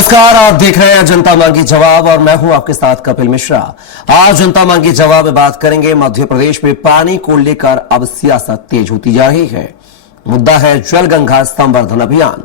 नमस्कार, आप देख रहे हैं जनता मांगी जवाब और मैं हूं आपके साथ कपिल मिश्रा। आज जनता मांगी जवाब में बात करेंगे मध्य प्रदेश में पानी को लेकर अब सियासत तेज होती जा रही है। मुद्दा है जल गंगा संवर्धन अभियान।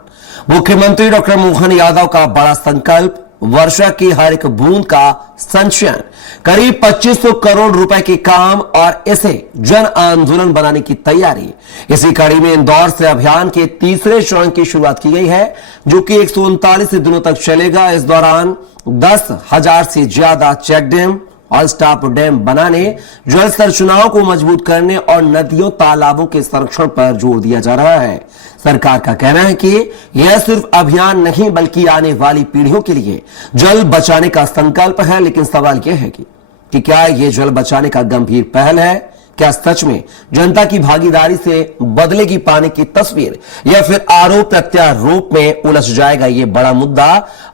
मुख्यमंत्री डॉक्टर मोहन यादव का बड़ा संकल्प, वर्षा की हर एक बूंद का संचयन, करीब 2500 करोड़ रुपए के काम और इसे जन आंदोलन बनाने की तैयारी। इसी कड़ी में इंदौर से अभियान के तीसरे चरण की शुरुआत की गई है, जो कि 139 दिनों तक चलेगा। इस दौरान 10,000 से ज्यादा चेक डैम और स्टॉप डैम बनाने, जल संरचनाओं को मजबूत करने और नदियों तालाबों के संरक्षण पर जोर दिया जा रहा है। सरकार का कहना है कि यह सिर्फ अभियान नहीं बल्कि आने वाली पीढ़ियों के लिए जल बचाने का संकल्प है। लेकिन सवाल यह है कि क्या यह जल बचाने का गंभीर पहल है? क्या सच में जनता की भागीदारी से बदलेगी पानी की तस्वीर, या फिर आरोप प्रत्यारोप में उलझ जाएगा यह बड़ा मुद्दा?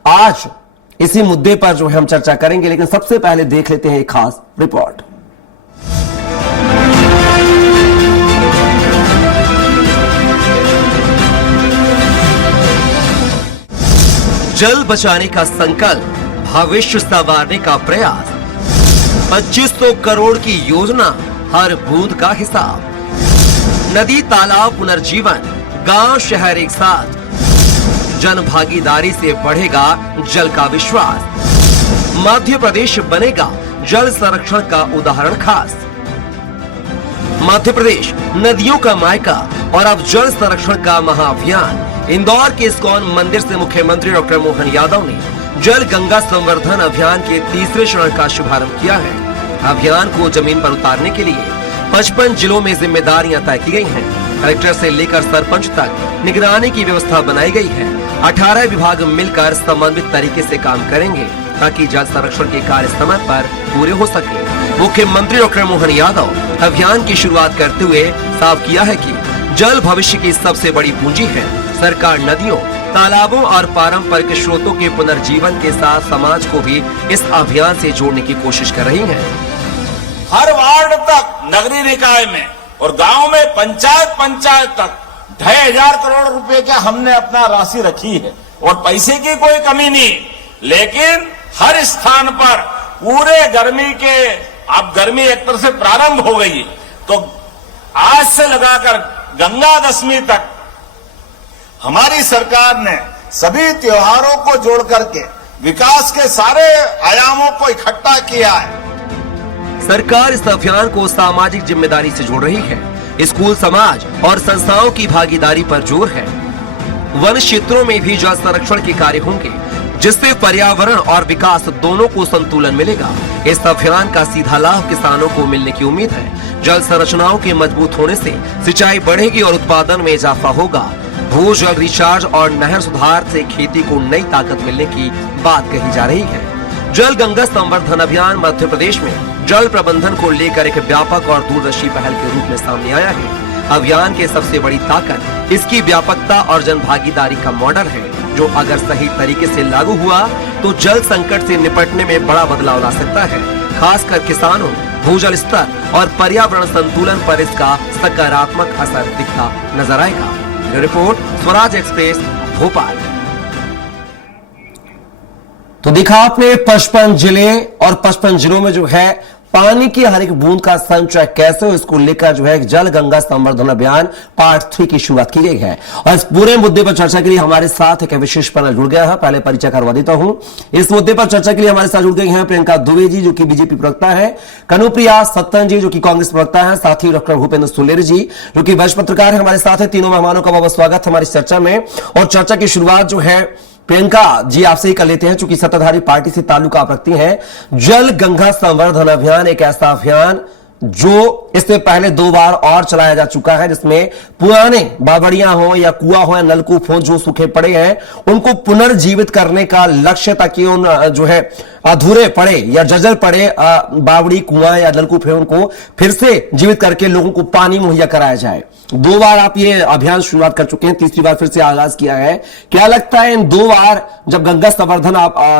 आज इसी मुद्दे पर जो है हम चर्चा करेंगे, लेकिन सबसे पहले देख लेते हैं एक खास रिपोर्ट। जल बचाने का संकल्प, भविष्य संवारने का प्रयास, 2500 करोड़ की योजना, हर बूंद का हिसाब, नदी तालाब पुनर्जीवन, गांव शहर एक साथ, जन भागीदारी से बढ़ेगा जल का विश्वास। मध्य प्रदेश बनेगा जल संरक्षण का उदाहरण खास। मध्य प्रदेश नदियों का मायका और अब जल संरक्षण का महाअभियान। इंदौर के इस्कॉन मंदिर से मुख्यमंत्री डॉक्टर मोहन यादव ने जल गंगा संवर्धन अभियान के तीसरे चरण का शुभारंभ किया है। अभियान को जमीन पर उतारने के लिए 55 जिलों में जिम्मेदारियां तय की गई हैं। कलेक्टर से लेकर सरपंच तक निगरानी की व्यवस्था बनाई गई है। 18 विभाग मिलकर समन्वित तरीके से काम करेंगे ताकि जल संरक्षण के कार्य समय पर पूरे हो सके। मुख्यमंत्री डॉक्टर मोहन यादव अभियान की शुरुआत करते हुए साफ किया है कि जल भविष्य की सबसे बड़ी पूंजी है। सरकार नदियों, तालाबों और पारंपरिक स्रोतों के पुनर्जीवन के साथ समाज को भी इस अभियान से जोड़ने की कोशिश कर रही है। हर वार्ड तक, नगरीय निकाय में और गांव में, पंचायत तक 2,500 करोड़ रुपए का हमने अपना राशि रखी है और पैसे की कोई कमी नहीं। लेकिन हर स्थान पर पूरे गर्मी के, अब गर्मी एक तरह से प्रारंभ हो गई, तो आज से लगाकर गंगा दशमी तक हमारी सरकार ने सभी त्योहारों को जोड़ करके विकास के सारे आयामों को इकट्ठा किया है। सरकार इस अभियान को सामाजिक जिम्मेदारी से जोड़ रही है। स्कूल, समाज और संस्थाओं की भागीदारी पर जोर है। वन क्षेत्रों में भी जल संरक्षण के कार्य होंगे, जिससे पर्यावरण और विकास दोनों को संतुलन मिलेगा। इस अभियान का सीधा लाभ किसानों को मिलने की उम्मीद है। जल संरचनाओं के मजबूत होने से सिंचाई बढ़ेगी और उत्पादन में इजाफा होगा। भू जल रिचार्ज और नहर सुधार से खेती को नई ताकत मिलने की बात कही जा रही है। जल गंगा संवर्धन अभियान मध्य प्रदेश में जल प्रबंधन को लेकर एक व्यापक और दूरदर्शी पहल के रूप में सामने आया है। अभियान की सबसे बड़ी ताकत इसकी व्यापकता और जन भागीदारी का मॉडल है, जो अगर सही तरीके से लागू हुआ तो जल संकट से निपटने में बड़ा बदलाव ला सकता है। खासकर किसानों, भूजल स्तर और पर्यावरण संतुलन पर इसका सकारात्मक असर दिखता नजर आएगा। Report, Swaraj express, Bhopal. तो देखा आपने 55 जिले और 55 जिलों में जो है पानी की हर एक बूंद का संचय कैसे हो, इसको लेकर जो है जल गंगा संवर्धन अभियान पार्ट 3 की शुरुआत की गई है। और इस पूरे मुद्दे पर चर्चा के लिए हमारे साथ एक विशेष पैनल जुड़ गया है। पहले परिचय करवा देता हूं। इस मुद्दे पर चर्चा के लिए हमारे साथ जुड़ गई हैं प्रियंका दुबे जी, जो कि बीजेपी प्रवक्ता है, कनुप्रिया सत्तन जी, जो कि कांग्रेस प्रवक्ता है, साथ ही डॉक्टर भूपेंद्र सुलेर जी, जो कि वरिष्ठ पत्रकार है, हमारे साथ है। तीनों मेहमानों का बहुत स्वागत हमारी चर्चा में। और चर्चा की शुरुआत जो है प्रियंका जी आपसे ही कर लेते हैं, चूंकि सत्ताधारी पार्टी से ताल्लुक आप रखती हैं। जल गंगा संवर्धन अभियान एक ऐसा अभियान जो इससे पहले 2 बार और चलाया जा चुका है, जिसमें पुराने बावड़ियां हो या कुआं हो या नलकूप हो जो सूखे पड़े हैं, उनको पुनर्जीवित करने का लक्ष्य, ताकि उन जो है अधूरे पड़े या जर्जर पड़े बावड़ी, कुआं या नलकूप है, उनको फिर से जीवित करके लोगों को पानी मुहैया कराया जाए। 2 बार आप ये अभियान शुरुआत कर चुके हैं, तीसरी बार फिर से आगाज किया है। क्या लगता है इन 2 बार जब गंगा संवर्धन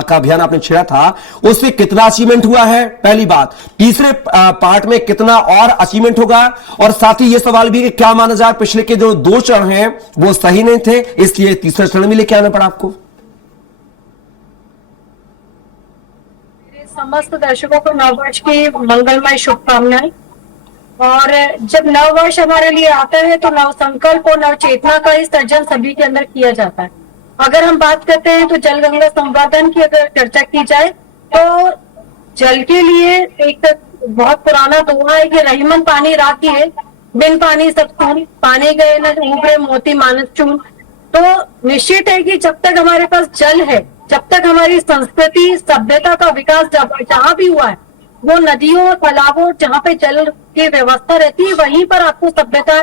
का अभियान आपने छेड़ा था, उससे कितना अचीवमेंट हुआ है? पहली बात। तीसरे पार्ट में कितना और अचीवमेंट होगा? और साथ ही यह सवाल भी कि क्या माना जाए पिछले के जो 2 चरण हैं वो सही नहीं थे, इसलिए तीसरा चरण भी लेके आना पड़ा आपको? समस्त दर्शकों को नववर्ष की मंगलमय शुभकामनाएं। और जब नववर्ष हमारे लिए आता है तो नव संकल्प और नव चेतना का ही सर्जन सभी के अंदर किया जाता है। अगर हम बात करते हैं तो जल गंगा संवर्धन की अगर चर्चा की जाए तो जल के लिए एक बहुत पुराना दोहा है कि रहीमन पानी राखिए, बिन पानी सब खून, पानी गए न उबरे मोती मानस चून। तो निश्चित है कि जब तक हमारे पास जल है, जब तक हमारी संस्कृति सभ्यता का विकास जहाँ भी हुआ है, वो नदियों तालाबों जहाँ पे जल की व्यवस्था रहती है वहीं पर आपको सभ्यता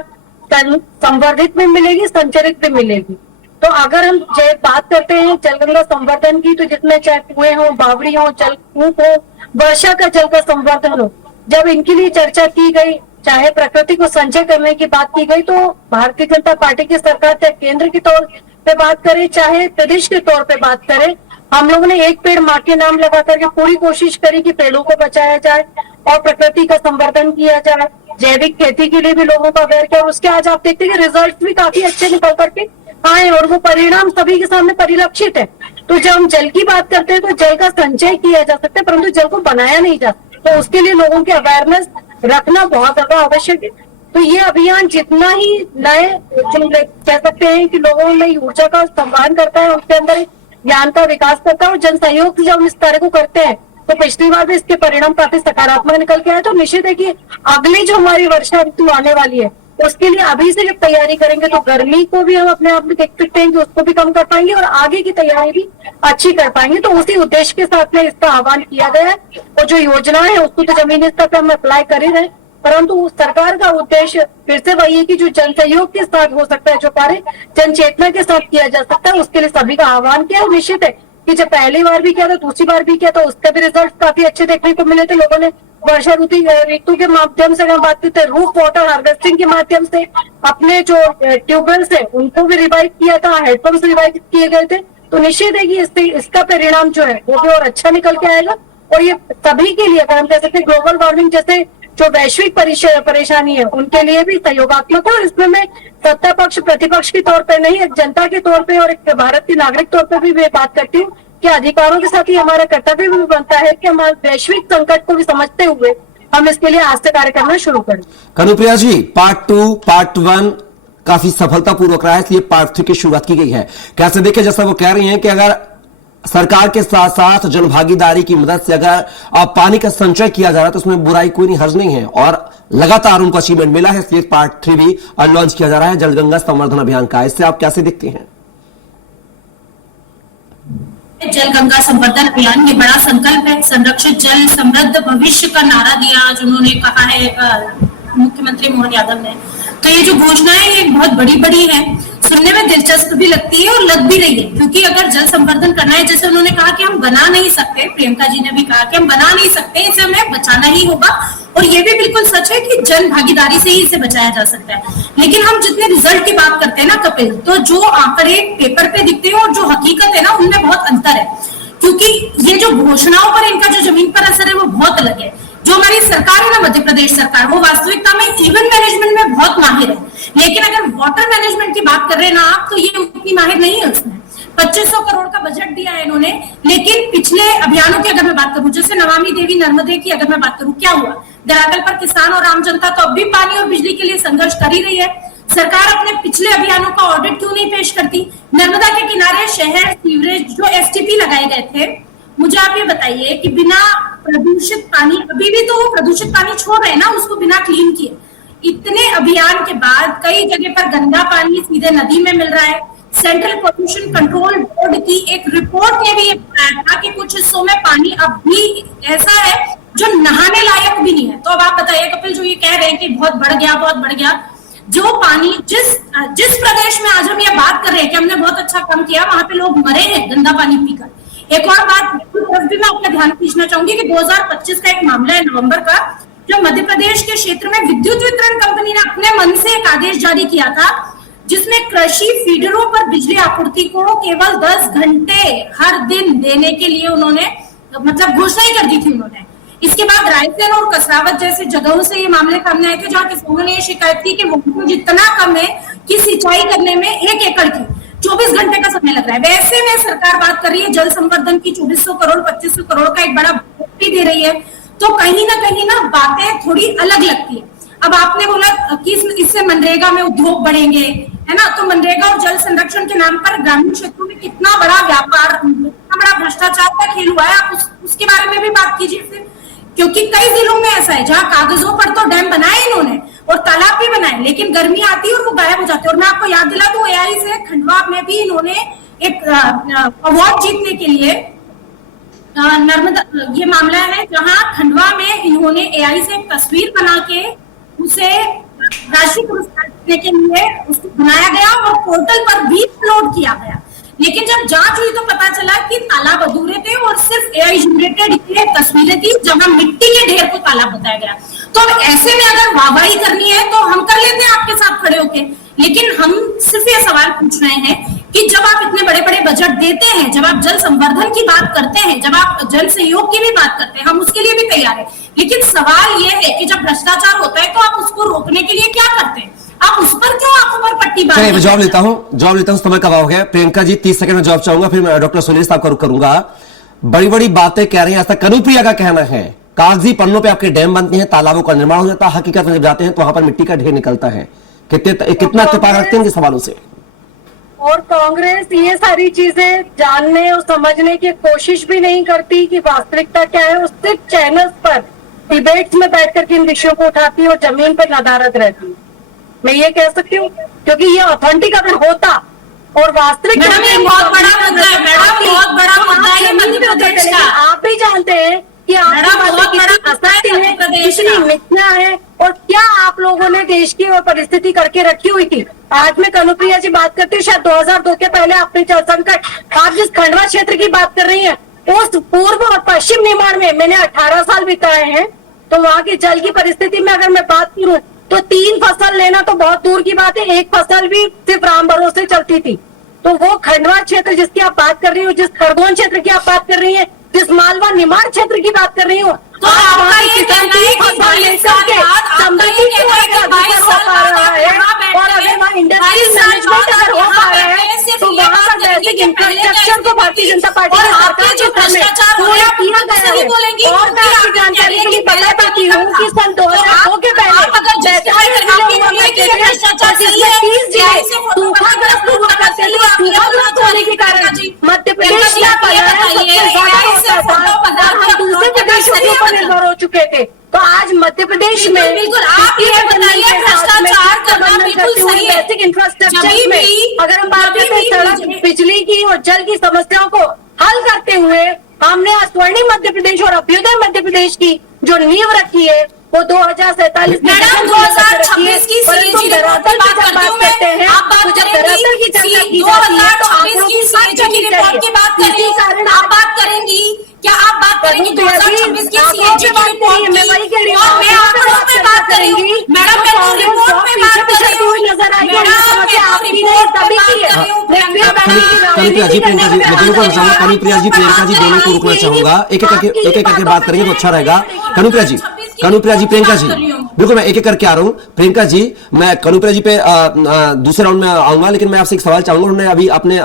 संवर्धित भी मिलेगी, संचरित भी मिलेगी। तो अगर हम बात करते हैं जलगंगा संवर्धन की, तो जिसमें चाहे कुएं हो, बावड़ी हो, जलकूप हो, वर्षा का जल का संवर्धन हो, जब इनके लिए चर्चा की गई, चाहे प्रकृति को संचय करने की बात की गई, तो भारतीय जनता पार्टी की सरकार चाहे केंद्र के तौर पे बात करे चाहे प्रदेश के तौर पे बात करे, हम लोगों ने एक पेड़ माँ के नाम लगा करके पूरी कोशिश करी कि पेड़ों को बचाया जाए और प्रकृति का संवर्धन किया जाए। जैविक खेती के लिए भी लोगों का अवेयर किया और उसके आज आप देखते हैं कि रिजल्ट भी काफी अच्छे निकल करके आए और वो परिणाम सभी के सामने परिलक्षित है। तो जब हम जल की बात करते हैं तो जल का संचय किया जा सकता है, परंतु जल को बनाया नहीं जा सकता। तो उसके लिए लोगों की अवेयरनेस रखना बहुत ज्यादा आवश्यक है। तो ये अभियान जितना ही नए कह सकते हैं कि लोगों में ऊर्जा का संवहन करता है, उनके अंदर ज्ञान का विकास करता है और जन सहयोग से जब हम इस कार्य को करते हैं तो पिछली बार भी इसके परिणाम काफी सकारात्मक निकल के आए। तो निश्चित है कि अगली जो हमारी वर्षा ऋतु आने वाली है उसके लिए अभी से जब तैयारी करेंगे तो गर्मी को भी हम अपने आप में देख सकते हैं कि उसको भी कम कर पाएंगे और आगे की तैयारी भी अच्छी कर पाएंगे। तो उसी उद्देश्य के साथ में इसका आह्वान किया गया है और जो योजना है उसको तो जमीनी स्तर पर हम अप्लाई कर ही रहे, परंतु सरकार का उद्देश्य फिर से वही है कि जो जन सहयोग के साथ हो सकता है, जो कार्य जन चेतना के साथ किया जा सकता है, उसके लिए सभी का आह्वान किया। और निश्चित है कि जब पहली बार भी किया था, दूसरी बार भी किया था, उसके भी रिजल्ट काफी अच्छे देखने को मिले थे। लोगों ने वर्षा ऋतु के माध्यम से हम बात करते हैं, रूफ वाटर हार्वेस्टिंग के माध्यम से अपने जो ट्यूबवेल्स है उनको भी रिवाइव किया था, हेडपंप रिवाइव किए गए थे। तो निश्चित है कि इसका परिणाम जो है वो भी और अच्छा निकल के आएगा और ये सभी के लिए, अगर हम कह सकते हैं ग्लोबल वार्मिंग जैसे जो वैश्विक परेशानी है उनके लिए भी सहयोगात्मक है। और इसमें मैं सत्ता पक्ष प्रतिपक्ष के तौर पर नहीं, एक जनता के तौर पे और एक भारत की नागरिक तौर पर भी मैं बात करती हूँ कि अधिकारों के साथ ही हमारा कर्तव्य भी बनता है कि हमारे वैश्विक संकट को भी समझते हुए हम इसके लिए आज से कार्य करना शुरू करें। कनुप्रिया जी, पार्ट 2 पार्ट 1 काफी सफलतापूर्वक रहा है, इसलिए पार्ट 3 की शुरुआत की गई है। कैसे देखें, जैसा वो कह रही हैं कि अगर सरकार के साथ साथ जन भागीदारी की मदद से अगर पानी का संचय किया जा रहा है तो उसमें बुराई कोई नहीं, हर्ज नहीं है और लगातार उनको अचीवमेंट मिला है, इसलिए पार्ट 3 भी लॉन्च किया जा रहा है जलगंगा संवर्धन अभियान का। इससे आप कैसे देखते हैं? जल गंगा संवर्धन अभियान ये बड़ा संकल्प है। संरक्षित जल समृद्ध भविष्य का नारा दिया आज उन्होंने कहा है मुख्यमंत्री मोहन यादव ने। तो ये जो घोषणा है ये बहुत बड़ी है, सुनने में दिलचस्प भी लगती है और लग भी रही है, क्योंकि अगर जल संवर्धन करना है, जैसे उन्होंने कहा कि हम बना नहीं सकते, प्रियंका जी ने भी कहा कि हम बना नहीं सकते, इसे हमें बचाना ही होगा। और ये भी बिल्कुल सच है कि जन भागीदारी से ही इसे बचाया जा सकता है। लेकिन हम जितने रिजल्ट की बात करते हैं ना कपिल, तो जो आंकड़े पेपर पे दिखते हैं और जो हकीकत है ना उनमें बहुत अंतर है, क्योंकि ये जो घोषणाओं पर इनका जो जमीन पर असर है वो बहुत अलग है। जो हमारी सरकार है ना, मध्य प्रदेश सरकार, वो वास्तविकता में इवेंट मैनेजमेंट में बहुत माहिर है, लेकिन अगर वाटर मैनेजमेंट की बात कर रहे हैं ना आप, तो ये उतनी माहिर नहीं है। उसमें 2500 करोड़ का बजट दिया है इन्होंने, लेकिन पिछले अभियानों की अगर मैं बात करूं, जैसे नमामि देवी नर्मदे की अगर मैं बात करूं, क्या हुआ? धरातल पर किसान और आम जनता तो अब भी पानी और बिजली के लिए संघर्ष कर ही रही है। सरकार अपने पिछले अभियानों का ऑडिट क्यों नहीं पेश करती? नर्मदा के किनारे शहर सीवरेज जो एसटीपी लगाए गए थे, मुझे आप ये बताइए कि बिना प्रदूषित पानी, अभी भी तो वो प्रदूषित पानी छोड़ रहे हैं ना, उसको बिना क्लीन किए। इतने अभियान के बाद कई जगह पर गंदा पानी सीधे नदी में मिल रहा है। सेंट्रल पोल्यूशन कंट्रोल बोर्ड की एक रिपोर्ट ने भी ये बताया था कि कुछ हिस्सों में पानी अब भी ऐसा है जो नहाने लायक भी नहीं है। तो अब आप बताइए कपिल, जो ये कह रहे हैं कि बहुत बढ़ गया, जो पानी जिस प्रदेश में आज हम ये बात कर रहे हैं कि हमने बहुत अच्छा काम किया, वहां पे लोग मरे हैं गंदा पानी पीकर। एक और बात भी मैं अपना ध्यान खींचना चाहूंगी कि 2025 का एक मामला है नवंबर का, जो मध्य प्रदेश के क्षेत्र में विद्युत वितरण कंपनी ने अपने मन से एक आदेश जारी किया था, जिसमें कृषि फीडरों पर बिजली आपूर्ति को केवल 10 घंटे हर दिन देने के लिए उन्होंने मतलब घोषणा ही कर दी थी उन्होंने। इसके बाद रायसेन और कसरावत जैसे जगहों से ये मामले सामने आए थे, जहां किसानों ने ये शिकायत की कि वो इतना कम है कि सिंचाई करने में 1 एकड़ की 24 घंटे का समय लग रहा है। वैसे में सरकार बात कर रही है जल संवर्धन की 2400 करोड़ 2500 करोड़ का एक बड़ा भी दे रही है, तो कहीं ना बातें थोड़ी अलग लगती है। अब आपने बोला कि इससे मनरेगा में उद्योग बढ़ेंगे, है ना, तो मनरेगा और जल संरक्षण के नाम पर ग्रामीण क्षेत्रों में कितना बड़ा व्यापार, कितना बड़ा भ्रष्टाचार का खेल हुआ है, आप उसके बारे में भी बात कीजिए फिर। क्योंकि कई जिलों में ऐसा है जहां कागजों पर तो डैम बनाए इन्होंने और तालाब भी बनाए, लेकिन गर्मी आती है और वो गायब हो जाते हैं। और मैं आपको याद दिला दूं, एआई से खंडवा में भी इन्होंने एक अवार्ड जीतने के लिए नर्मदा, ये मामला है जहां खंडवा में इन्होंने एआई से एक तस्वीर बना के उसे राष्ट्रीय पुरस्कार देने के लिए उसको बनाया गया और पोर्टल पर भी अपलोड किया गया। लेकिन जब जांच हुई तो पता चला कि तालाब अधूरे थे और सिर्फ एआई जनरेटेड ये तस्वीरें थी जहां मिट्टी के ढेर को तालाब बताया गया। तो अब ऐसे में अगर वाहवाही करनी है तो हम कर लेते हैं आपके साथ खड़े होके, लेकिन हम सिर्फ ये सवाल पूछ रहे हैं कि जब आप इतने बड़े बड़े बजट देते हैं, जब आप जल संवर्धन की बात करते हैं, जब आप जल सहयोग की भी बात करते हैं, हम उसके लिए भी तैयार हैं, लेकिन सवाल ये है कि जब भ्रष्टाचार होता है तो आप उसको रोकने के लिए क्या करते हैं? आप उस पर क्यों आंखों पर पट्टी बांधते हैं? मैं जवाब लेता हूं, समय का अभाव हो गया। प्रियंका जी 30 सेकंड में जवाब चाहूंगा, फिर मैं डॉक्टर सुनील साहब का रुख करूंगा। बड़ी बड़ी बातें कह रही हैं, ऐसा कनुप्रिया का कहना है कागजी पन्नों पे आपके डैम बनते हैं, तालाबों का निर्माण हो जाता है, हकीकत में जब जाते हैं तो वहां पर मिट्टी का ढेर निकलता है। कितना इत्तेफाक रखते हैं इनके सवालों से? और कांग्रेस ये सारी चीजें जानने और समझने की कोशिश भी नहीं करती कि वास्तविकता क्या है। उस सिर्फ चैनल्स पर डिबेट्स में बैठ करके इन विषयों को उठाती है और जमीन पर नदारद रहती है। मैं ये कह सकती हूँ क्योंकि ये ऑथेंटिक अगर होता और वास्तविक मैडम ये बहुत बड़ा मुद्दा है, मैडम बहुत बड़ा मुद्दा है मध्य प्रदेश का। आप भी जानते हैं कि कितनी मिथ्या है और क्या आप लोगों ने देश की और परिस्थिति करके रखी हुई थी। आज मैं कनुप्रिया जी बात करती हूँ, शायद 2002 के पहले अपने जल संकट, आप जिस खंडवा क्षेत्र की बात कर रही हैं, उस पूर्व और पश्चिम निर्माण में मैंने 18 साल बिताए हैं। तो वहाँ की जल की परिस्थिति में अगर मैं बात करूँ तो 3 फसल लेना तो बहुत दूर की बात है, एक फसल भी सिर्फ राम भरोसे चलती थी। तो वो खंडवा क्षेत्र जिसकी आप बात कर रही हो, जिस खरगोन क्षेत्र की आप बात कर रही हैं, जिस मालवा निमाड़ क्षेत्र की बात कर रही हो, तो आपका ये कहना है कि 22 साल बाद समृद्धि क्यों हो पा रहा है और अगर वहाँ इंडस्ट्रियल मैनेजमेंट अगर हो पा रहा है तो वहाँ का बेसिक इंफ्रास्ट्रक्चर को भारतीय जनता पार्टी की सरकार के सामने पूरा किया गया है। और मैं आपकी जानकारी के लिए बता पाती हूँ कि सन 2002 के पहले सूखाग्रस्त हुआ करते थे, सूखाग्रस्त होने के कारण मध्य प्रदेश दूसरे प्रदेशों के ऊपर निर्भर हो चुके थे। तो आज मध्य प्रदेश में बिल्कुल आप ये बताइए, भ्रष्टाचार करना बिल्कुल सही है। बेसिक इंफ्रास्ट्रक्चर में अगर हम बात करते हैं सड़क, बिजली की और जल की समस्याओं को हल करते हुए हमने स्वर्णिम मध्य प्रदेश और अभ्युदय मध्य प्रदेश की जो नींव रखी है वो 2047 मैडम 2026 की सीएजी रिपोर्ट की बात करती हूँ मैं, आप बात करेंगी 2026 की सीएजी रिपोर्ट की बात करेंगी, आप बात करेंगी क्या? आप बात करेंगी 2026 की सीएजी रिपोर्ट की और मैं आंकड़ों पे बात करेंगी। मैडम मैं तो रिपोर्ट पे बात कर रही हूँ, कनुप्रिया जी, प्रियंका जी दोनों को रुकना चाहूंगा, एक एक करके बात करेंगे तो अच्छा रहेगा। कनुप्रिया जी, प्रियंका जी, बिल्कुल मैं एक एक करके आ रहा हूँ। प्रियंका जी, मैं कनुप्रिया जी पे दूसरे राउंड में आऊंगा, लेकिन मैं आपसे एक सवाल चाहूंगा। उन्होंने अभी अपने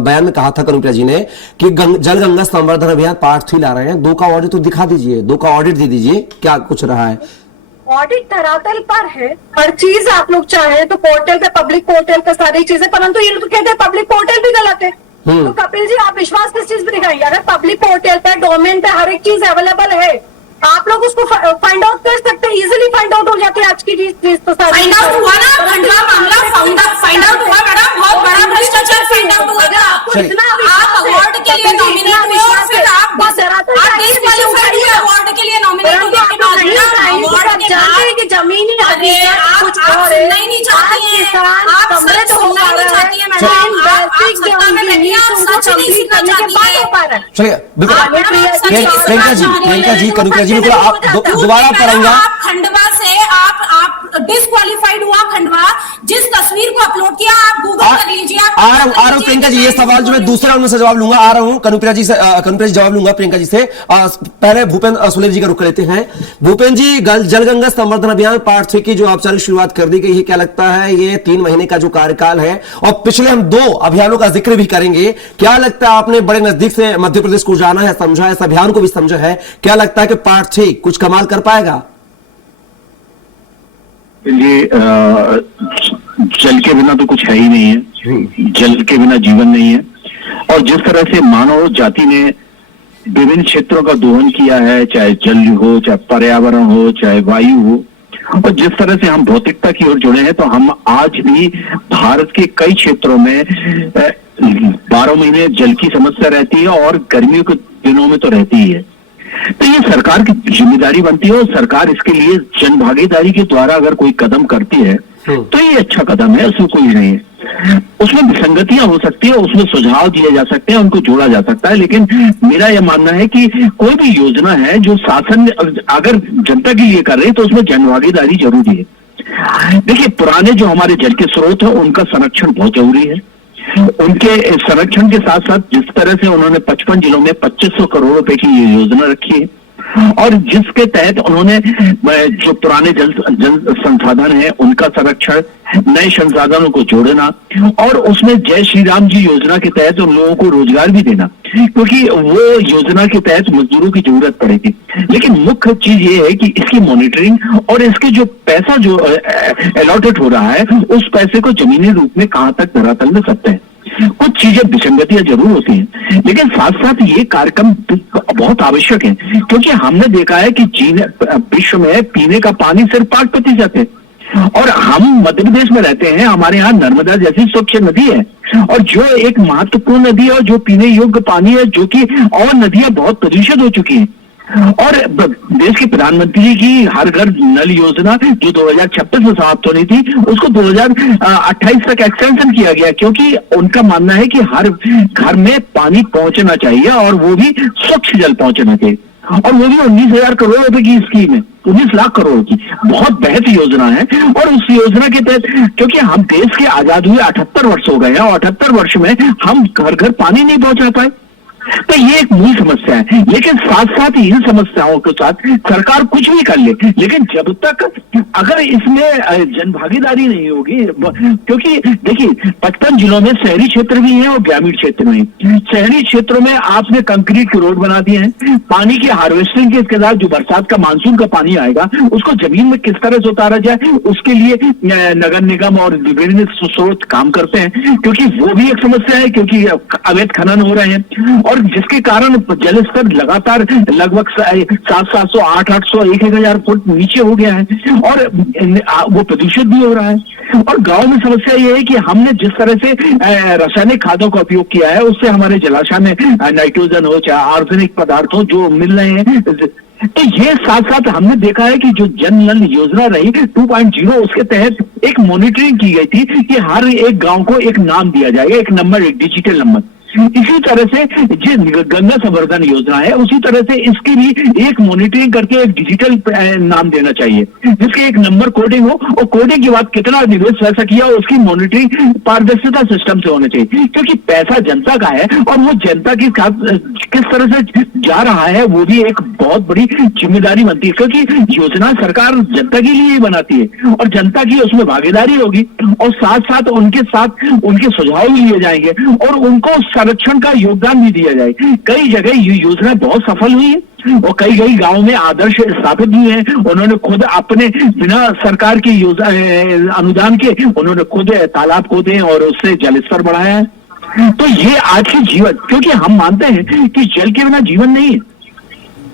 बयान में कहा था कनुप्रिया जी ने कि जल गंगा संवर्धन अभियान पार्ट 3 ला रहे हैं। 2 का ऑडिट तो दिखा दीजिए, 2 का ऑडिट दे दीजिए, क्या कुछ रहा है? ऑडिट धरातल पर है, हर चीज आप लोग चाहे तो पोर्टल पे, पब्लिक पोर्टल पे सारी चीजें, परंतु ये तो कहते हैं पब्लिक पोर्टल भी गलत है। तो कपिल जी आप विश्वास किस चीज पे दिखाएंगे? अगर पब्लिक पोर्टल पे, डोमेन पे हर एक चीज अवेलेबल है, आप लोग उसको फाइंड आउट कर सकते हैं, इजीली फाइंड आउट हो जाती है आज की चीज। तो फाइंड आउट हुआ ना, खंडवा मामला फाइंड आउट हुआ मैडम, बहुत बड़ा भ्रष्टाचार फाइंड आउट हुआ था। आप अवार्ड के लिए नॉमिनेट हुए और फिर आप डिस्क्वालीफाइड हुए अवार्ड के लिए नॉमिनेट होने के बाद अवार्ड के बाद कि जमीनी कुछ आप सुनना ही नहीं चाहती हैं, आप सच सुनना ही नहीं चाहती हैं मैडम, आप सत्ता में बैठी हैं, आप सच नहीं सुनना चाहती हैं। चलिए बिल्कुल प्रियंका जी, कनुप्रिया जी, बिल्कुल आप दोबारा करूंगा। आप खंडवा से आप डिस्क्वालिफाइड हुआ खंडवा, जिस तस्वीर को अपलोड किया आप गूगल कर लीजिए। आ रहा हूं प्रियंका जी, ये सवाल जो मैं दूसरे राउंड में से जवाब लूंगा, आ रहा हूं कनुप्रिया जी से जवाब लूंगा प्रियंका जी से। पहले भूपेंद्र सुलेर जी का रुख लेते हैं। भूपेंद्र जी, जलगंगा संवर्धन अभियान पार्ट 3 की जो औपचारिक शुरुआत कर दी गई है, क्या लगता है ये 3 महीने का जो कार्यकाल है, और पिछले हम 2 अभियानों का जिक्र भी करेंगे, क्या लगता है आपने बड़े नजदीक से मध्य प्रदेश को जाना है, समझा है, इस अभियान को भी समझा है, क्या लगता है कि पार्ट 3 कुछ कमाल कर पाएगा? ये जल के बिना तो कुछ है ही नहीं है, जल के बिना जीवन नहीं है। और जिस तरह से मानव जाति ने विभिन्न क्षेत्रों का दोहन किया है, चाहे जल हो, चाहे पर्यावरण हो, चाहे वायु हो, और जिस तरह से हम भौतिकता की ओर जुड़े हैं, तो हम आज भी भारत के कई क्षेत्रों में 12 महीने जल की समस्या रहती है, और गर्मियों के दिनों में तो रहती ही है। तो ये सरकार की जिम्मेदारी बनती है, और सरकार इसके लिए जन भागीदारी के द्वारा अगर कोई कदम करती है तो ये अच्छा कदम है, उसमें कोई नहीं है। उसमें विसंगतियां हो सकती है, उसमें सुझाव दिए जा सकते हैं, उनको जोड़ा जा सकता है, लेकिन मेरा यह मानना है कि कोई भी योजना है जो शासन अगर जनता के लिए कर रही है तो उसमें जन भागीदारी जरूरी है। देखिए, पुराने जो हमारे जल के स्रोत है उनका संरक्षण बहुत जरूरी है। उनके संरक्षण के साथ साथ जिस तरह से उन्होंने 55 जिलों में 2500 करोड़ रुपए की ये योजना रखी है, और जिसके तहत उन्होंने जो पुराने जल संसाधन है उनका संरक्षण, नए संसाधनों को जोड़ना, और उसमें जय श्री राम जी योजना के तहत उन लोगों को रोजगार भी देना, क्योंकि वो योजना के तहत मजदूरों की जरूरत पड़ेगी। लेकिन मुख्य चीज ये है कि इसकी मॉनिटरिंग और इसके जो पैसा जो अलॉटेड हो रहा है, उस पैसे को जमीनी रूप में कहां तक धरातल में सकते हैं। कुछ चीजें विसंगतियां जरूर होती हैं, लेकिन साथ साथ ये कार्यक्रम बहुत आवश्यक है, क्योंकि हमने देखा है कि विश्व में पीने का पानी सिर्फ 5% है, और हम मध्य प्रदेश में रहते हैं, हमारे यहाँ नर्मदा जैसी स्वच्छ नदी है, और जो एक महत्वपूर्ण नदी है, और जो पीने योग्य पानी है, जो कि और नदियां बहुत प्रदूषित हो चुकी हैं। और देश के प्रधानमंत्री की हर घर नल योजना जो 2026 में समाप्त होनी थी, उसको 2028 तक एक्सटेंशन किया गया, क्योंकि उनका मानना है कि हर घर में पानी पहुंचना चाहिए, और वो भी स्वच्छ जल पहुंचना चाहिए। और वो भी 19,000 करोड़ रुपए की स्कीम है, 19 लाख करोड़ की, बहुत बेहद योजना है। और उस योजना के तहत, क्योंकि हम देश के आजाद हुए 78 वर्ष हो गए हैं, और 78 वर्ष में हम घर घर पानी नहीं पहुंचा पाए, तो ये एक मूल समस्या है। लेकिन साथ साथ इन समस्याओं के साथ सरकार कुछ भी कर ले, लेकिन जब तक अगर इसमें जन भागीदारी नहीं होगी, क्योंकि देखिए 55 जिलों में शहरी क्षेत्र भी है और ग्रामीण क्षेत्र में। शहरी क्षेत्रों में आपने कंक्रीट के रोड बना दिए हैं, पानी की हार्वेस्टिंग के इसके साथ जो बरसात का मानसून का पानी आएगा उसको जमीन में किस तरह से उतारा जाए, उसके लिए नगर निगम और विभिन्न स्रोत काम करते हैं, क्योंकि वो भी एक समस्या है, क्योंकि अवैध खनन हो रहे हैं, और जिसके कारण जल स्तर लगातार लगभग 700, 800, 1,000 फुट नीचे हो गया है, और वो प्रदूषित भी हो रहा है। और गांव में समस्या ये है कि हमने जिस तरह से रासायनिक खादों का उपयोग किया है, उससे हमारे जलाशय में नाइट्रोजन हो, चाहे आर्सेनिक पदार्थ हो, जो मिल रहे हैं। तो ये साथ साथ हमने देखा है कि जो जन नल योजना रही 2.0, उसके तहत एक मॉनिटरिंग की गई थी कि हर एक गांव को एक नाम दिया जाएगा, एक नंबर, एक डिजिटल नंबर। इसी तरह से जो गंगा संवर्धन योजना है, उसी तरह से इसकी भी एक मॉनिटरिंग करके एक डिजिटल नाम देना चाहिए, जिसके एक नंबर कोडिंग हो, और कोडिंग के बाद कितना निवेश पैसा किया उसकी मॉनिटरिंग पारदर्शिता सिस्टम से होना चाहिए, क्योंकि पैसा जनता का है, और वो जनता की किस तरह से जा रहा है वो भी एक बहुत बड़ी जिम्मेदारी बनती है, क्योंकि योजना सरकार जनता के लिए ही बनाती है, और जनता की उसमें भागीदारी होगी, और साथ साथ उनके सुझाव भी लिए जाएंगे, और उनको संरक्षण का योगदान भी दिया जाए। कई जगह ये योजना बहुत सफल हुई है, और कई गांव में आदर्श स्थापित भी हैं। उन्होंने खुद अपने बिना सरकार की योजना अनुदान के उन्होंने खुद तालाब खोदे और उससे जल स्तर बढ़ाया है। तो ये आज की जीवन, क्योंकि हम मानते हैं कि जल के बिना जीवन नहीं है।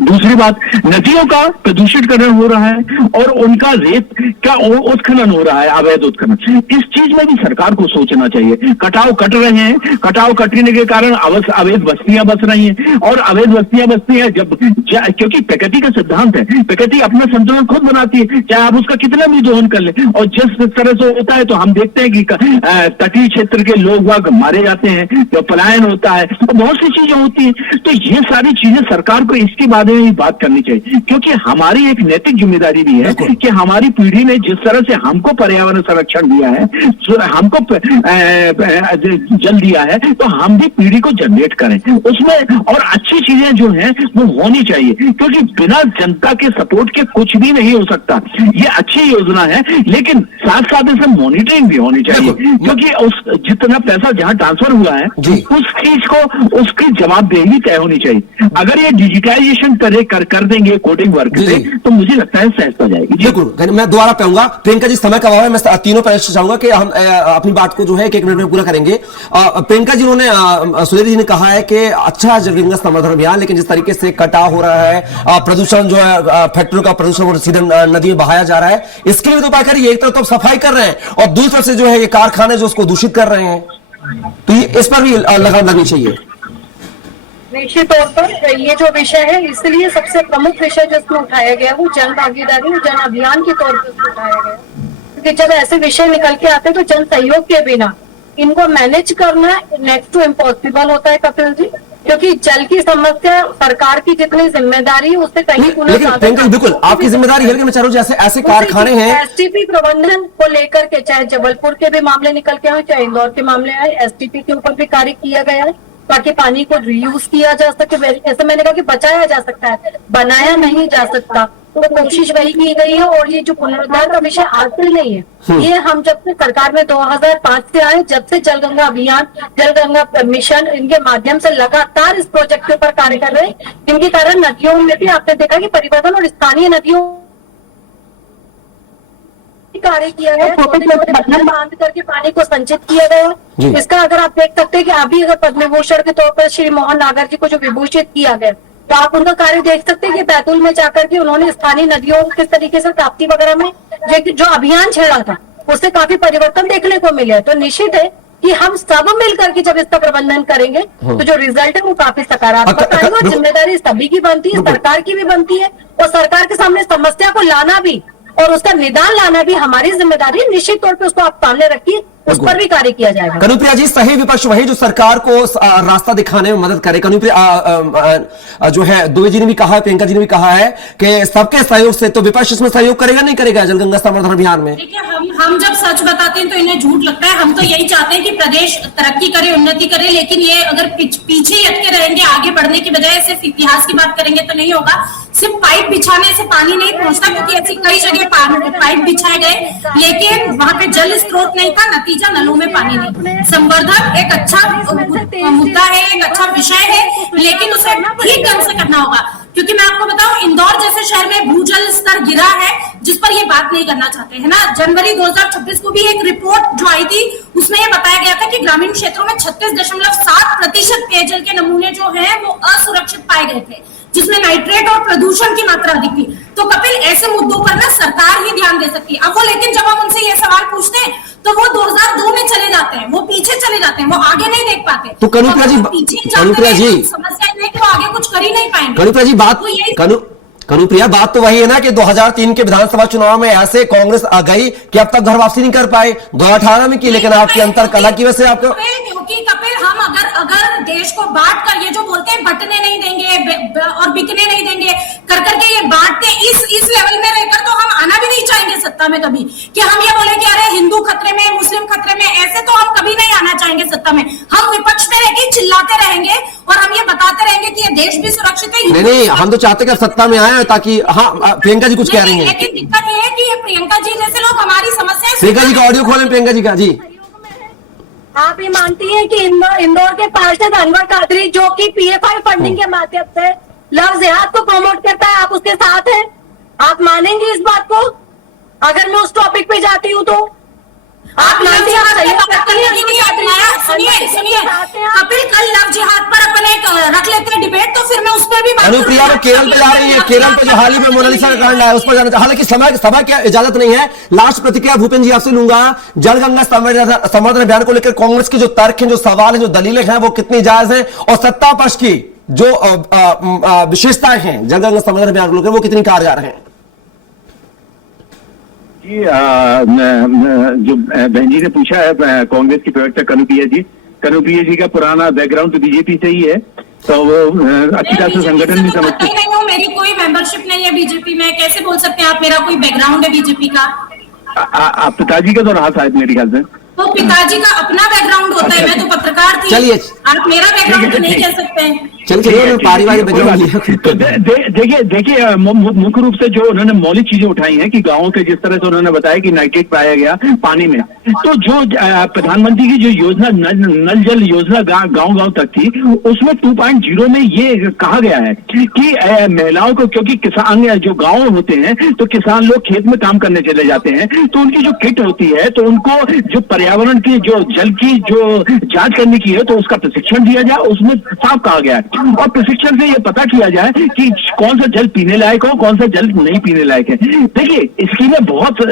दूसरी बात, नदियों का प्रदूषितकरण हो रहा है, और उनका रेत का उत्खनन हो रहा है, अवैध उत्खनन। इस चीज में भी सरकार को सोचना चाहिए। कटाव कट रहे हैं, कटाव कटने के कारण अवैध बस्तियां बस रही हैं, और अवैध बस्तियां बसती हैं क्योंकि प्रकृति का सिद्धांत है, प्रकृति अपना संतुलन खुद बनाती है, चाहे आप उसका कितना भी दोहन कर ले। और जिस तरह से होता है, तो हम देखते हैं कि तटीय क्षेत्र के लोग वहां मारे जाते हैं, तो पलायन होता है, और बहुत सी चीजें होती है। तो ये सारी चीजें सरकार को इसके बाद उन्हें ही बात करनी चाहिए, क्योंकि हमारी एक नैतिक जिम्मेदारी भी है कि हमारी पीढ़ी ने जिस तरह से हमको पर्यावरण संरक्षण दिया है, हमको जल दिया है, तो हम भी पीढ़ी को जनरेट करें उसमें, और अच्छी चीजें जो हैं वो होनी चाहिए, क्योंकि बिना जनता के सपोर्ट के कुछ भी नहीं हो सकता। ये अच्छी योजना है, लेकिन साथ साथ इसमें मॉनिटरिंग भी होनी चाहिए, क्योंकि उस जितना पैसा जहां ट्रांसफर हुआ है उस चीज को उसकी जवाबदेही तय होनी चाहिए। अगर ये डिजिटाइजेशन कर देंगे कोडिंग वर्क से, तो मुझे लगता है सहज हो जाएगी। बिल्कुल, मैं दोबारा कहूंगा, प्रियंका जी समय का अभाव है, मैं तीनों पैनल से चाहूंगा कि हम अपनी बात को जो है एक मिनट में पूरा करेंगे। प्रियंका जी, उन्होंने सुधीर जी ने कहा है कि अच्छा जल गंगा संवर्धन अभियान, लेकिन जिस तरीके से कटाव हो रहा है, प्रदूषण जो है फैक्ट्रियों का प्रदूषण सीधे नदी में बहाया जा रहा है, इसके लिए तो उपाय करिए। एक तरफ तो सफाई कर रहे हैं और दूसरी तरफ से जो है ये कारखाने जो उसको दूषित कर रहे हैं, तो ये इस पर भी लगाम लगनी चाहिए। निश्चित तौर पर ये जो विषय है, इसलिए सबसे प्रमुख विषय जो इसमें उठाया गया वो जन भागीदारी और जन अभियान के तौर पर उठाया गया, क्योंकि जब ऐसे विषय निकल के आते हैं तो जन सहयोग के बिना इनको मैनेज करना नेक्स्ट टू इम्पॉसिबल होता है कपिल जी, क्योंकि जल की समस्या सरकार की जितनी जिम्मेदारी है उससे कहीं गुना ज्यादा। बिल्कुल आपकी जिम्मेदारी है, लेकिन मैं चाह रहा हूं जैसे ऐसे कारखाने हैं, एसटीपी प्रबंधन को लेकर के चाहे जबलपुर के भी मामले निकल के आए, चाहे इंदौर के मामले आए, एसटीपी के ऊपर भी कार्य किया गया है ताकि पानी को रीयूज किया जा सके। ऐसे मैंने कहा कि बचाया जा सकता है, बनाया नहीं जा सकता, तो कोशिश वही की गई है। और ये जो पुनरुद्धार का विषय आज से नहीं है, ये हम जब से सरकार में 2005 से आए, जब से जल गंगा अभियान, जल गंगा मिशन, इनके माध्यम से लगातार इस प्रोजेक्ट के ऊपर कार्य कर रहे हैं, जिनके कारण नदियों में भी आपने देखा कि परिवर्तन और स्थानीय नदियों कार्य किया गया, छोटे बंधन बांध करके पानी को संचित किया गया। इसका अगर आप देख सकते हैं कि अभी अगर पद्म भूषण के तौर पर श्री मोहन नागर जी को जो विभूषित किया गया, तो आप उनका कार्य देख सकते हैं कि बैतूल में जाकर के उन्होंने स्थानीय नदियों किस तरीके से प्राप्ति वगैरह में जो अभियान छेड़ा था उससे काफी परिवर्तन देखने को मिले। तो निश्चित है कि हम सब मिलकर के जब इसका प्रबंधन करेंगे तो जो रिजल्ट है वो काफी सकारात्मक आएगा। और जिम्मेदारी सभी की बनती है, सरकार की भी बनती है, और सरकार के सामने समस्या को लाना भी और उसका निदान लाना भी हमारी जिम्मेदारी है। निश्चित तौर पे उसको आप सामने रखिए, उस पर भी कार्य किया जाएगा। कनुप्रिया जी, सही विपक्ष वही जो सरकार को रास्ता दिखाने में मदद करे। कनुप्रिया जो है, दुबे जी ने भी कहा है, प्रियंका जी ने भी कहा है कि सबके सहयोग से, तो विपक्ष इसमें सहयोग करेगा नहीं करेगा जल गंगा संवर्धन अभियान में? देखिए, हम जब सच बताते हैं तो इन्हें झूठ लगता है। हम तो यही चाहते हैं कि प्रदेश तरक्की करे, उन्नति करे, लेकिन ये अगर पीछे ही अटके रहेंगे, आगे बढ़ने की बजाय सिर्फ इतिहास की बात करेंगे तो नहीं होगा। सिर्फ पाइप बिछाने से पानी नहीं पहुंचता, क्योंकि ऐसी कई जगह पाइप बिछाए गए लेकिन वहां पे जल स्रोत नहीं था, नतीजा नलों में पानी नहीं। संवर्धन एक अच्छा मुद्दा है, एक अच्छा विषय है, लेकिन उसे ठीक ढंग से करना होगा। क्योंकि मैं आपको बताऊं, इंदौर जैसे शहर में भूजल स्तर गिरा है, जिस पर ये बात नहीं करना चाहते है ना। जनवरी 2026 को भी एक रिपोर्ट जो आई थी उसमें ये बताया गया था कि ग्रामीण क्षेत्रों में 36.7% पेयजल के नमूने जो है वो असुरक्षित पाए गए थे, जिसमें नाइट्रेट और प्रदूषण की मात्रा अधिक थी। तो कपिल, ऐसे मुद्दों पर ना सरकार ही ध्यान दे सकती है। अब वो, लेकिन जब हम उनसे ये सवाल पूछते हैं तो वो 2002 में चले जाते हैं, वो पीछे चले जाते हैं, वो आगे नहीं देख पाते। तो कनुप्रिया जी, समस्या नहीं कि वो आगे कुछ कर ही नहीं पाएंगे। कनुप्रिया जी, कनुप्रिया, बात तो वही है ना कि 2003 के विधानसभा चुनाव में ऐसे कांग्रेस आ गई कि अब तक घर वापसी नहीं कर पाए। 2018 में की, लेकिन आपकी अंतर कला की वजह से आपको, क्योंकि कपिल, हम अगर देश को बांट कर, ये जो बोलते हैं बंटने नहीं देंगे और बिकने नहीं देंगे कर करके ये बांटते, इस लेवल में रहकर तो हम आना भी नहीं चाहेंगे सत्ता में कभी, कि हम ये बोले कि अरे हिंदू खतरे में, मुस्लिम खतरे में, ऐसे तो हम कभी नहीं आना चाहेंगे सत्ता में। हम विपक्ष में रहकर चिल्लाते रहेंगे और हम ये बताते रहेंगे कि ये देश भी सुरक्षित है। नहीं, हम तो चाहते कि सत्ता में आए, ताकि, हाँ, प्रियंका जी कुछ कह रही हैं। लेकिन दिक्कत ये है कि ये प्रियंका जी जैसे लोग हमारी समस्या, प्रियंका जी का ऑडियो खोलें, प्रियंका जी का। जी, आप ये मानती हैं कि इंदौर के पार्षद अनवर कादरी, जो कि PFI फंडिंग के माध्यम से लव जिहाद को प्रमोट करता है, आप उसके साथ हैं? आप मानेंगे इस बात को अगर मैं उस टॉपिक पे जाती हूँ तो? आप मानती हैं? सुनिए कपिल, कल लव जिहाद पर अपने रख लेते हैं डिबेट, तो फिर मैं उस पर भी बात। अनुप्रिया वो केरल पे जा रही है, केरल पे जो हाल ही में मोनालिसा का कांड है उस पर जाना, हालांकि सभा की इजाजत नहीं है। लास्ट प्रतिक्रिया भूपेंद्र जी आपसे लूंगा। जल गंगा संवर्धन अभियान को लेकर कांग्रेस की जो तर्क है, जो सवाल है, जो दलीलें हैं, वो कितनी जायज है, और सत्ता पक्ष की जो विशेषताएं हैं जल गंगा संवर्धन अभियान को लेकर, वो कितनी कारगर हैं? जो बहन जी ने पूछा है, कांग्रेस की प्रवक्ता कनुप्रिया जी का पुराना बैकग्राउंड तो बीजेपी से ही है, तो वो अच्छी तरह से संगठन नहीं समझते। नहीं हूँ, मेरी कोई मेंबरशिप नहीं है बीजेपी में, कैसे बोल सकते हैं आप मेरा कोई बैकग्राउंड है बीजेपी का? आप पिताजी का तो रहा शायद मेरे ख्याल से। तो पिताजी का अपना बैकग्राउंड होता है, मैं तो पत्रकार थी। चलिए। आप मेरा बैकग्राउंड तो नहीं कह सकते। चलिए पारिवारिक बैकग्राउंड। तो देखिए मुख्य रूप से जो उन्होंने मौलिक चीजें उठाई हैं कि गांवों के जिस तरह से उन्होंने बताया कि नाइट्रेट पाया गया पानी में, तो जो प्रधानमंत्री की जो योजना नल जल योजना गांव तक थी, उसमें 2.0 में ये कहा गया है कि महिलाओं को, क्योंकि किसान जो गांव होते हैं तो किसान लोग खेत में काम करने चले जाते हैं, तो उनकी जो किट होती है तो उनको जो पर्यावरण की जो जल की जो जांच करने की है तो उसका प्रशिक्षण दिया जाए। उसमें साफ कहा गया है और प्रशिक्षण से ये पता किया जाए कि कौन सा जल पीने लायक हो, कौन सा जल नहीं पीने लायक है। देखिए स्कीमें बहुत,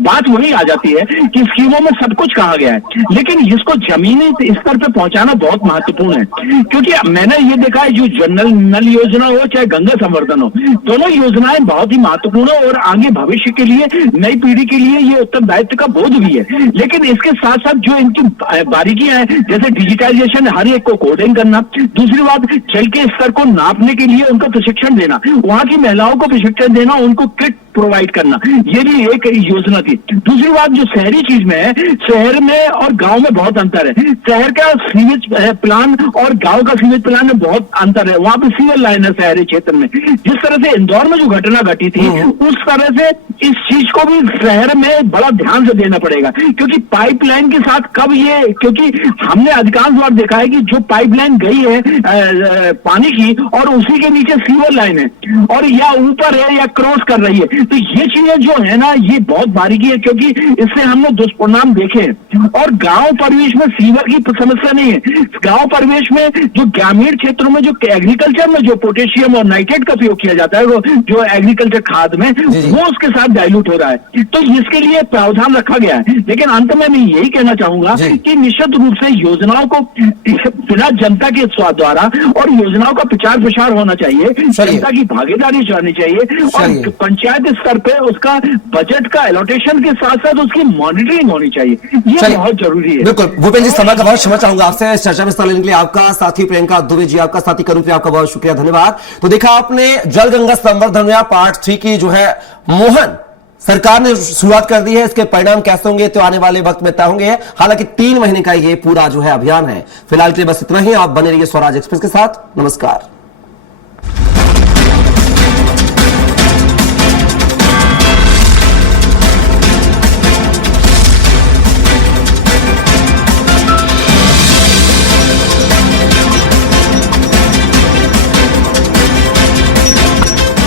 बात वही आ जाती है कि स्कीमों में सब कुछ कहा गया है, लेकिन इसको जमीनी स्तर पे पहुंचाना बहुत महत्वपूर्ण है। क्योंकि मैंने ये देखा है जो जनरल नल योजना हो चाहे गंगा संवर्धन हो, दोनों योजनाएं बहुत ही महत्वपूर्ण है और आगे भविष्य के लिए, नई पीढ़ी के लिए ये उत्तरदायित्व का बोध भी है। लेकिन इसके साथ साथ जो इनकी बारीकियां हैं, जैसे डिजिटाइजेशन, हर एक को कोडिंग करना, दूसरी बात जल के स्तर को नापने के लिए उनको प्रशिक्षण देना, वहां की महिलाओं को प्रशिक्षण देना, उनको किट प्रोवाइड करना, ये भी एक योजना थी। दूसरी बात जो शहरी चीज में है, शहर में और गांव में बहुत अंतर है। शहर का सीवेज प्लान और गांव का सीवेज प्लान में बहुत अंतर है। वहां पे सीवर लाइन है शहरी क्षेत्र में। जिस तरह से इंदौर में जो घटना घटी थी, उस तरह से इस चीज को भी शहर में बड़ा ध्यान से देना पड़ेगा, क्योंकि पाइपलाइन के साथ कब ये, क्योंकि हमने अधिकांश बार देखा है कि जो पाइपलाइन गई है पानी की और उसी के नीचे सीवर लाइन है और या ऊपर है या क्रॉस कर रही है, तो ये चीजें जो है ना ये बहुत बारीकी है, क्योंकि इससे हमने दुष्परिणाम देखे हैं। और गांव परिवेश में सीवर की समस्या नहीं है। गांव परिवेश में जो ग्रामीण क्षेत्रों में जो एग्रीकल्चर में जो पोटेशियम और नाइट्रेट का प्रयोग किया जाता है, वो जो एग्रीकल्चर खाद में, वो उसके साथ डाइल्यूट हो रहा है, तो इसके लिए प्रावधान रखा गया है। लेकिन अंत में मैं यही कहना चाहूंगा कि निश्चित रूप से योजनाओं को बिना जनता के स्वाद द्वारा और योजनाओं का प्रचार प्रसार होना चाहिए, जनता की भागीदारी चाहिए चाहिए और पंचायत स्तर पे उसका बजट का एलोटेशन के साथ साथ उसकी मॉनिटरिंग होनी चाहिए, ये बहुत जरूरी है। बिल्कुल भूपेंद्र जी, समय का बहुत क्षमा चाहूंगा आपसे इस चर्चा में हिस्सा लेने के लिए। आपका साथी प्रियंका दुबे जी, आपका साथी करूं आपका बहुत शुक्रिया, धन्यवाद। तो देखा आपने जल गंगा संवर्धन या पार्ट 3 की जो है मोहन सरकार ने शुरुआत कर दी है। इसके परिणाम कैसे होंगे तो आने वाले वक्त में तय होंगे। हालांकि 3 महीने का ये पूरा जो है अभियान है। फिलहाल के लिए बस इतना ही। आप बने रहिए स्वराज एक्सप्रेस के साथ। नमस्कार।